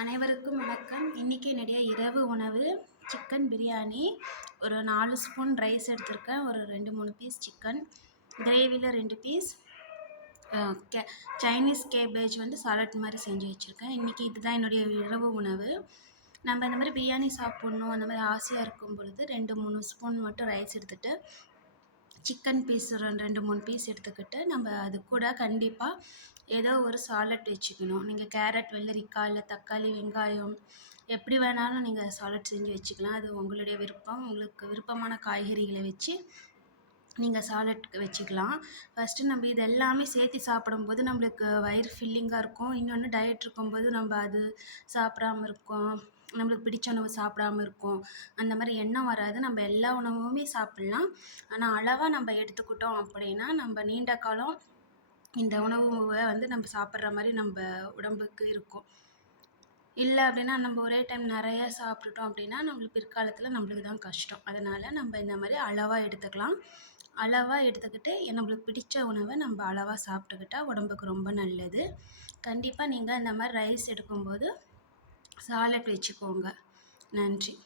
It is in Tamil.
அனைவருக்கும் வணக்கம். இன்றைக்கி என்னுடைய இரவு உணவு சிக்கன் பிரியாணி. ஒரு 4 ஸ்பூன் ரைஸ் எடுத்திருக்கேன். ஒரு 2-3 பீஸ் சிக்கன் கிரேவியில் 2 பீஸ் சைனீஸ் கேபேஜ் சாலட் மாதிரி செஞ்சு வச்சுருக்கேன். இன்றைக்கி இதுதான் என்னுடைய இரவு உணவு. நம்ம இந்த மாதிரி பிரியாணி சாப்பிட்ணும் அந்த மாதிரி ஆசையாக இருக்கும் பொழுது 2-3 ஸ்பூன் மட்டும் ரைஸ் எடுத்துகிட்டு சிக்கன் பீஸ் ஒரு 2-3 பீஸ் எடுத்துக்கிட்டு நம்ம அது கூட கண்டிப்பாக ஏதோ ஒரு சாலட் வச்சுக்கணும். நீங்கள் கேரட், வெள்ளரிக்காய், இல்லை தக்காளி, வெங்காயம் எப்படி வேணாலும் நீங்கள் சாலட் செஞ்சு வச்சுக்கலாம். அது உங்களுடைய விருப்பம். உங்களுக்கு விருப்பமான காய்கறிகளை வச்சு நீங்கள் சாலட் வச்சுக்கலாம். ஃபஸ்ட்டு நம்ம இது எல்லாமே சேர்த்து சாப்பிடும்போது நம்மளுக்கு வயிறு ஃபில்லிங்காக இருக்கும். இன்னொன்று டயட் இருக்கும்போது நம்ம அது சாப்பிடாம இருக்கோம், நம்மளுக்கு பிடிச்ச உணவு சாப்பிடாம இருக்கும், அந்த மாதிரி எண்ணம் வராது. நம்ம எல்லா உணவுமே சாப்பிட்லாம். ஆனால் அளவாக நம்ம எடுத்துக்கிட்டோம் அப்படின்னா நம்ம நீண்ட காலம் இந்த உணவை நம்ம சாப்பிட்ற மாதிரி நம்ம உடம்புக்கு இருக்கும். இல்லை அப்படின்னா நம்ம ஒரே டைம் நிறையா சாப்பிட்டுட்டோம் அப்படின்னா நம்மளுக்கு பிற்காலத்தில் நம்மளுக்கு தான் கஷ்டம். அதனால் நம்ம இந்த மாதிரி அளவாக எடுத்துக்கலாம். அளவாக எடுத்துக்கிட்டு நம்மளுக்கு பிடிச்ச உணவை நம்ம அளவாக சாப்பிட்டுக்கிட்டா உடம்புக்கு ரொம்ப நல்லது. கண்டிப்பாக நீங்கள் இந்த மாதிரி ரைஸ் எடுக்கும்போது சாலட் வச்சுக்கோங்க. நன்றி.